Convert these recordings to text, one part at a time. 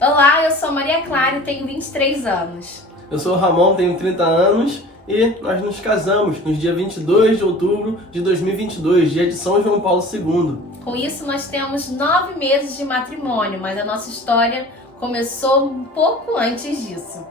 Olá, eu sou Maria Clara e tenho 23 anos. Eu sou o Ramon, tenho 30 anos e nós nos casamos no dia 22 de outubro de 2022, dia de São João Paulo II. Com isso, nós temos 9 meses de matrimônio, mas a nossa história começou um pouco antes disso.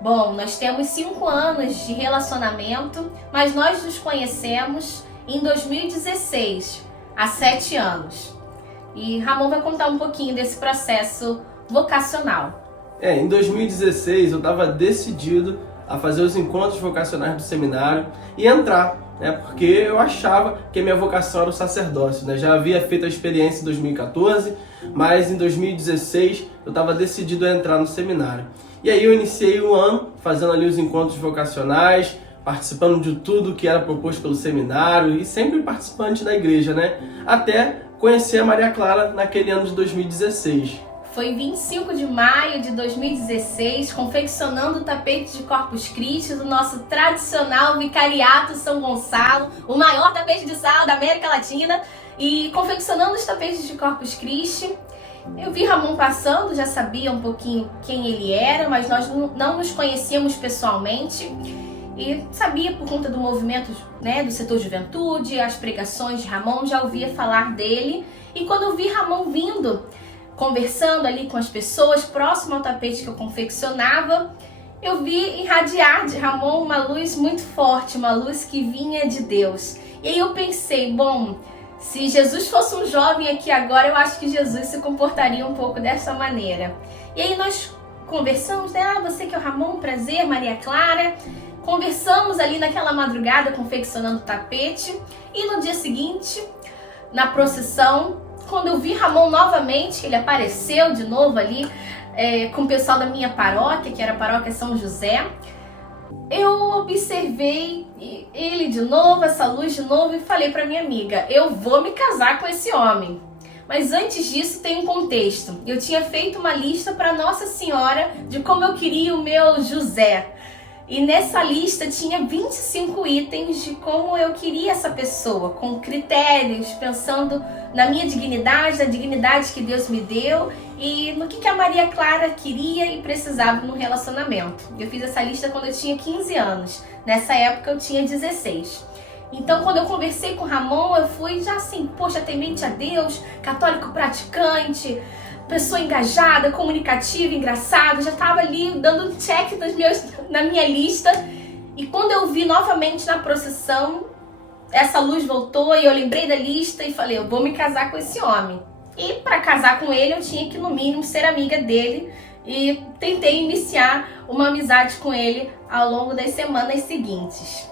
Bom, nós temos 5 anos de relacionamento, mas nós nos conhecemos em 2016, há 7 anos. E Ramon vai contar um pouquinho desse processo vocacional. Em 2016 eu estava decidido a fazer os encontros vocacionais do seminário e entrar, porque eu achava que a minha vocação era o sacerdócio, Já havia feito a experiência em 2014, mas em 2016 eu estava decidido a entrar no seminário. E aí eu iniciei o ano fazendo ali os encontros vocacionais, participando de tudo que era proposto pelo seminário e sempre participante da igreja, Até conhecer a Maria Clara naquele ano de 2016. Foi 25 de maio de 2016, confeccionando o tapete de Corpus Christi do nosso tradicional Vicariato São Gonçalo, o maior tapete de sal da América Latina, e confeccionando os tapetes de Corpus Christi. Eu vi Ramon passando, já sabia um pouquinho quem ele era, mas nós não nos conhecíamos pessoalmente. E sabia por conta do movimento do setor juventude, as pregações de Ramon, já ouvia falar dele. E quando eu vi Ramon vindo, conversando ali com as pessoas próximo ao tapete que eu confeccionava, eu vi irradiar de Ramon uma luz muito forte, uma luz que vinha de Deus. E aí eu pensei, bom, se Jesus fosse um jovem aqui agora, eu acho que Jesus se comportaria um pouco dessa maneira. E aí nós conversamos, você que é o Ramon, prazer, Maria Clara. Conversamos ali naquela madrugada, confeccionando o tapete. E no dia seguinte, na procissão, quando eu vi Ramon novamente, ele apareceu de novo ali com o pessoal da minha paróquia, que era a paróquia São José, eu observei ele de novo, essa luz de novo, e falei para minha amiga, eu vou me casar com esse homem. Mas antes disso tem um contexto. Eu tinha feito uma lista para Nossa Senhora de como eu queria o meu José. E nessa lista tinha 25 itens de como eu queria essa pessoa, com critérios, pensando na minha dignidade, na dignidade que Deus me deu e no que a Maria Clara queria e precisava no relacionamento. Eu fiz essa lista quando eu tinha 15 anos, nessa época eu tinha 16. Então quando eu conversei com o Ramon, eu fui já assim, temente a Deus, católico praticante, pessoa engajada, comunicativa, engraçada, já estava ali dando check na minha lista. E quando eu vi novamente na procissão, essa luz voltou e eu lembrei da lista e falei, eu vou me casar com esse homem. E para casar com ele eu tinha que no mínimo ser amiga dele e tentei iniciar uma amizade com ele ao longo das semanas seguintes.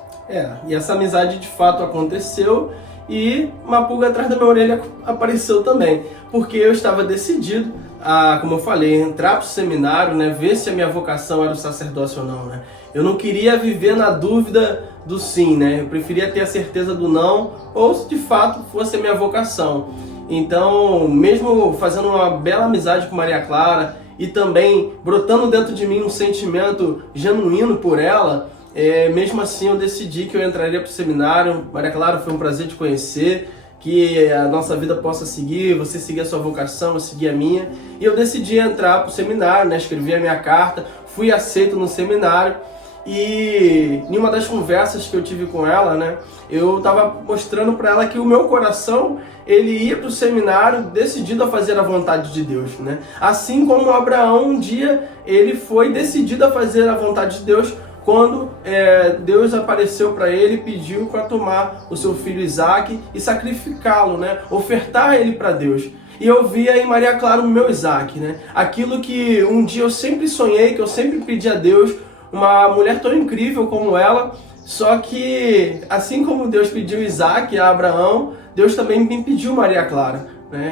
E essa amizade de fato aconteceu e uma pulga atrás da minha orelha apareceu também, porque eu estava decidido a, como eu falei, entrar para o seminário, ver se a minha vocação era o sacerdócio ou não, Eu não queria viver na dúvida do sim, Eu preferia ter a certeza do não, ou se de fato fosse a minha vocação. Então, mesmo fazendo uma bela amizade com Maria Clara e também brotando dentro de mim um sentimento genuíno por ela, mesmo assim eu decidi que eu entraria para o seminário. Maria Clara, foi um prazer te conhecer, que a nossa vida possa seguir, você seguir a sua vocação, eu seguir a minha. E eu decidi entrar para o seminário, escrevi a minha carta, fui aceito no seminário. E em uma das conversas que eu tive com ela, eu estava mostrando para ela que o meu coração, ele ia para o seminário decidido a fazer a vontade de Deus, Assim como Abraão um dia, ele foi decidido a fazer a vontade de Deus, quando Deus apareceu para ele e pediu para tomar o seu filho Isaac e sacrificá-lo, ofertar ele para Deus. E eu via em Maria Clara o meu Isaac, Aquilo que um dia eu sempre sonhei, que eu sempre pedi a Deus, uma mulher tão incrível como ela, só que assim como Deus pediu Isaac a Abraão, Deus também me pediu Maria Clara.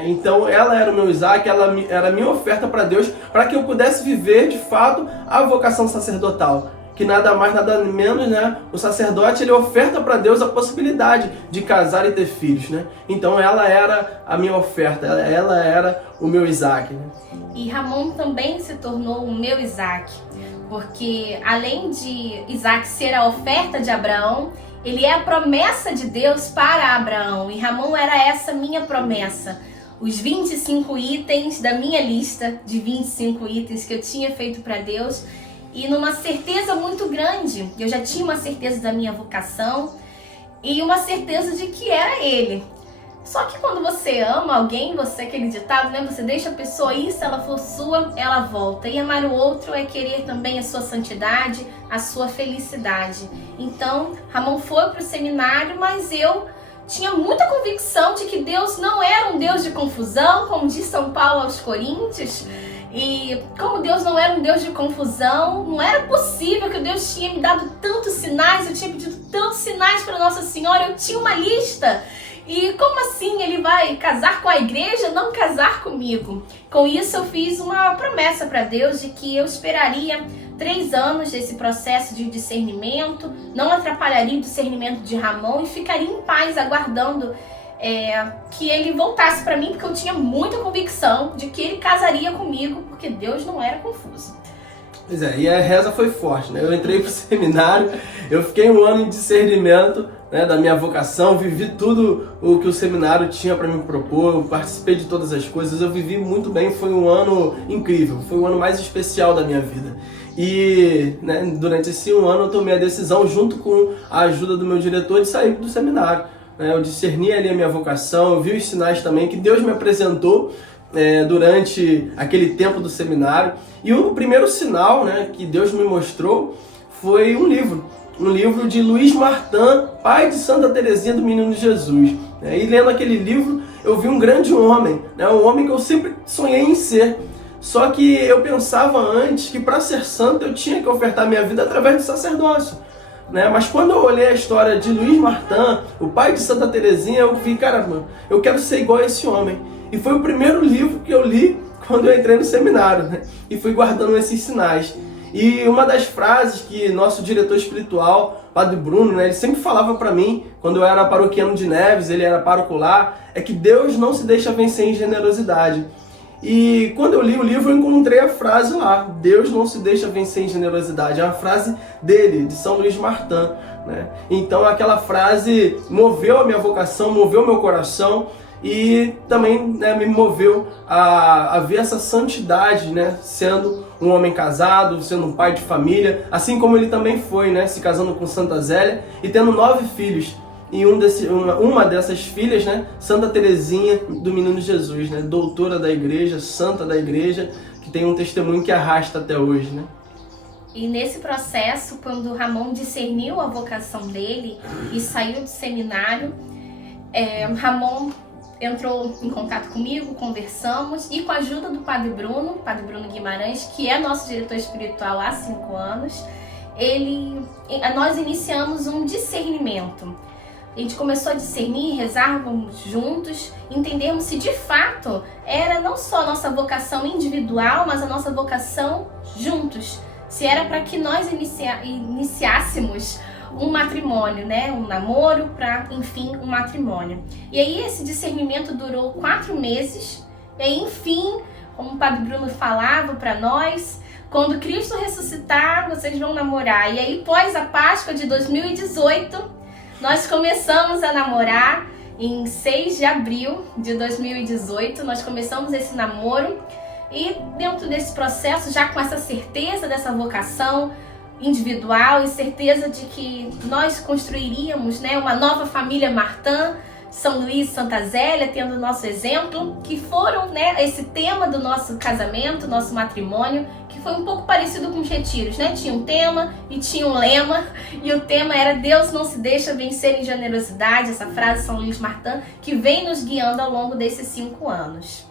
Então ela era o meu Isaac, ela era a minha oferta para Deus, para que eu pudesse viver de fato a vocação sacerdotal. Que nada mais, nada menos, o sacerdote, ele oferta para Deus a possibilidade de casar e ter filhos, Então ela era a minha oferta, ela era o meu Isaac, E Ramon também se tornou o meu Isaac, porque além de Isaac ser a oferta de Abraão, ele é a promessa de Deus para Abraão, e Ramon era essa minha promessa. os 25 itens da minha lista de 25 itens que eu tinha feito para Deus, e numa certeza muito grande. Eu já tinha uma certeza da minha vocação e uma certeza de que era Ele. Só que quando você ama alguém, você, aquele ditado, né? Você deixa a pessoa ir, se ela for sua, ela volta. E amar o outro é querer também a sua santidade, a sua felicidade. Então, Ramon foi para o seminário, mas eu tinha muita convicção de que Deus não era um Deus de confusão, como diz São Paulo aos Coríntios. E como Deus não era um Deus de confusão, não era possível que Deus tinha me dado tantos sinais, eu tinha pedido tantos sinais para Nossa Senhora, eu tinha uma lista. E como assim ele vai casar com a igreja, não casar comigo? Com isso eu fiz uma promessa para Deus de que eu esperaria 3 anos desse processo de discernimento, não atrapalharia o discernimento de Ramon e ficaria em paz aguardando que ele voltasse para mim, porque eu tinha muita convicção de que ele casaria comigo, porque Deus não era confuso. Pois é, e a reza foi forte, né? Eu entrei pro seminário, eu fiquei 1 ano em discernimento, né, da minha vocação, vivi tudo o que o seminário tinha para me propor, eu participei de todas as coisas, eu vivi muito bem, foi um ano incrível, foi o ano mais especial da minha vida. E, né, durante esse 1 ano eu tomei a decisão, junto com a ajuda do meu diretor, de sair do seminário. Eu discerni ali a minha vocação, eu vi os sinais também que Deus me apresentou durante aquele tempo do seminário. E o primeiro sinal, né, que Deus me mostrou foi um livro de Luiz Martin, pai de Santa Teresinha do Menino Jesus. E lendo aquele livro eu vi um grande homem, né, um homem que eu sempre sonhei em ser. Só que eu pensava antes que para ser santo eu tinha que ofertar minha vida através do sacerdócio. Mas quando eu olhei a história de Luiz Martin, o pai de Santa Teresinha, eu vi, caramba, eu quero ser igual a esse homem. E foi o primeiro livro que eu li quando eu entrei no seminário, né? E fui guardando esses sinais. E uma das frases que nosso diretor espiritual, Padre Bruno, né, ele sempre falava para mim, quando eu era paroquiano de Neves, ele era pároco lá, é que Deus não se deixa vencer em generosidade. E quando eu li o livro, eu encontrei a frase lá, Deus não se deixa vencer em generosidade. É uma frase dele, de São Luís Martin, né? Então aquela frase moveu a minha vocação, moveu o meu coração e também, né, me moveu a ver essa santidade, né, sendo um homem casado, sendo um pai de família, assim como ele também foi, né, se casando com Santa Zélia e tendo 9 filhos. E uma dessas filhas, né, Santa Teresinha do Menino Jesus, né, doutora da igreja, santa da igreja, que tem um testemunho que arrasta até hoje, né? E nesse processo, quando Ramon discerniu a vocação dele e saiu do seminário, Ramon entrou em contato comigo, conversamos, e com a ajuda do Padre Bruno Guimarães, que é nosso diretor espiritual há 5 anos, nós iniciamos um discernimento. A gente começou a discernir, rezávamos juntos, entendermos se de fato era não só a nossa vocação individual, mas a nossa vocação juntos. Se era para que nós iniciássemos um matrimônio, né? Um namoro para, enfim, um matrimônio. E aí esse discernimento durou 4 meses. E aí, enfim, como o Padre Bruno falava para nós, quando Cristo ressuscitar, vocês vão namorar. E aí, pós a Páscoa de 2018, nós começamos a namorar. Em 6 de abril de 2018, nós começamos esse namoro. E dentro desse processo, já com essa certeza dessa vocação individual e certeza de que nós construiríamos, né, uma nova família Martin, São Luís, Santa Zélia, tendo o nosso exemplo, que foram, né, esse tema do nosso casamento, nosso matrimônio, que foi um pouco parecido com os retiros, né? Tinha um tema e tinha um lema, e o tema era Deus não se deixa vencer em generosidade, essa frase de São Luís Martin, que vem nos guiando ao longo desses 5 anos.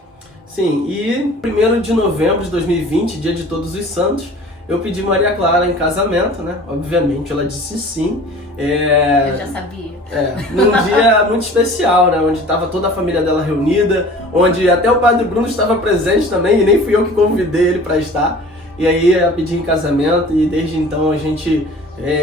Sim, e 1º de novembro de 2020, dia de Todos os Santos, eu pedi Maria Clara em casamento, né? Obviamente ela disse sim. Eu já sabia. Num dia muito especial, né? Onde estava toda a família dela reunida, onde até o Padre Bruno estava presente também, e nem fui eu que convidei ele para estar. E aí eu pedi em casamento, e desde então a gente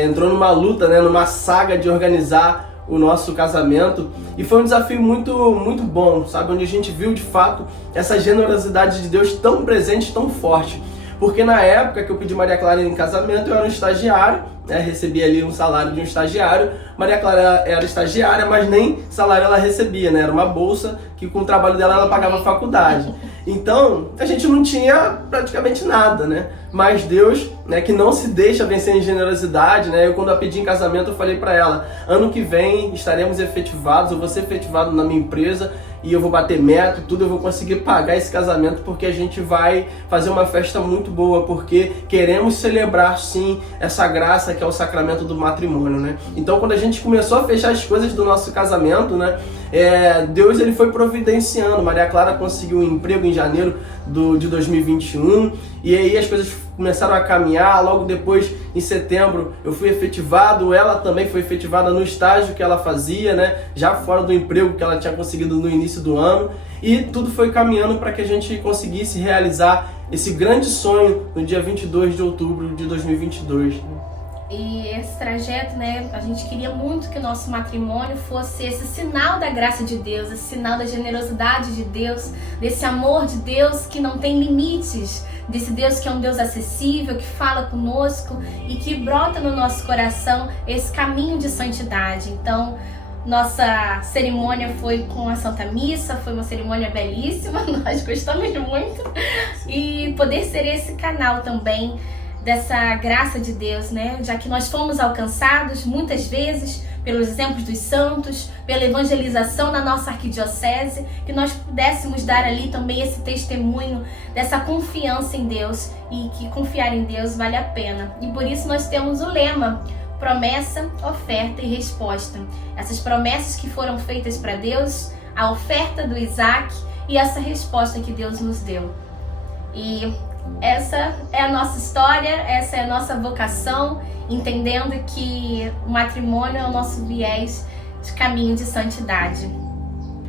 entrou numa luta, né? Numa saga de organizar o nosso casamento, e foi um desafio muito, muito bom, sabe? Onde a gente viu de fato essa generosidade de Deus tão presente, tão forte. Porque na época que eu pedi Maria Clara em casamento, eu era um estagiário, né? Recebi ali um salário de um estagiário, Maria Clara era estagiária, mas nem salário ela recebia, né? Era uma bolsa que com o trabalho dela ela pagava a faculdade. Então, a gente não tinha praticamente nada, né? Mas Deus, né, que não se deixa vencer em generosidade, né? Eu, quando a pedi em casamento, eu falei pra ela: ano que vem estaremos efetivados, eu vou ser efetivado na minha empresa e eu vou bater meta e tudo, eu vou conseguir pagar esse casamento, porque a gente vai fazer uma festa muito boa, porque queremos celebrar, sim, essa graça que é o sacramento do matrimônio, né? Então, quando a gente começou a fechar as coisas do nosso casamento, né, Deus ele foi providenciando. Maria Clara conseguiu um emprego em janeiro de 2021, e aí as coisas começaram a caminhar. Logo depois, em setembro, eu fui efetivado, ela também foi efetivada no estágio que ela fazia, né, já fora do emprego que ela tinha conseguido no início do ano, e tudo foi caminhando para que a gente conseguisse realizar esse grande sonho no dia 22 de outubro de 2022. E esse trajeto, né, a gente queria muito que o nosso matrimônio fosse esse sinal da graça de Deus, esse sinal da generosidade de Deus, desse amor de Deus que não tem limites, desse Deus que é um Deus acessível, que fala conosco e que brota no nosso coração esse caminho de santidade. Então, nossa cerimônia foi com a Santa Missa, foi uma cerimônia belíssima, nós gostamos muito. E poder ser esse canal também dessa graça de Deus, né? Já que nós fomos alcançados muitas vezes pelos exemplos dos santos, pela evangelização na nossa arquidiocese, que nós pudéssemos dar ali também esse testemunho dessa confiança em Deus, e que confiar em Deus vale a pena. E por isso nós temos o lema: promessa, oferta e resposta. Essas promessas que foram feitas para Deus, a oferta do Isaac e essa resposta que Deus nos deu. E essa é a nossa história, essa é a nossa vocação, entendendo que o matrimônio é o nosso viés de caminho de santidade.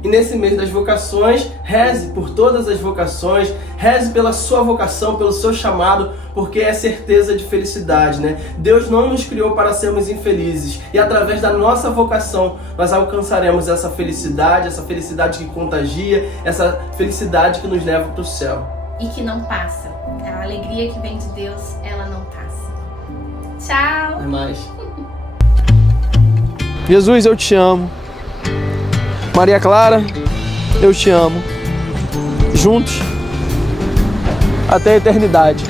E nesse mês das vocações, reze por todas as vocações, reze pela sua vocação, pelo seu chamado, porque é certeza de felicidade, né? Deus não nos criou para sermos infelizes, e através da nossa vocação nós alcançaremos essa felicidade que contagia, essa felicidade que nos leva para o céu. E que não passa. A alegria que vem de Deus, ela não passa. Tchau! Até mais. Jesus, eu te amo. Maria Clara, eu te amo. Juntos, até a eternidade.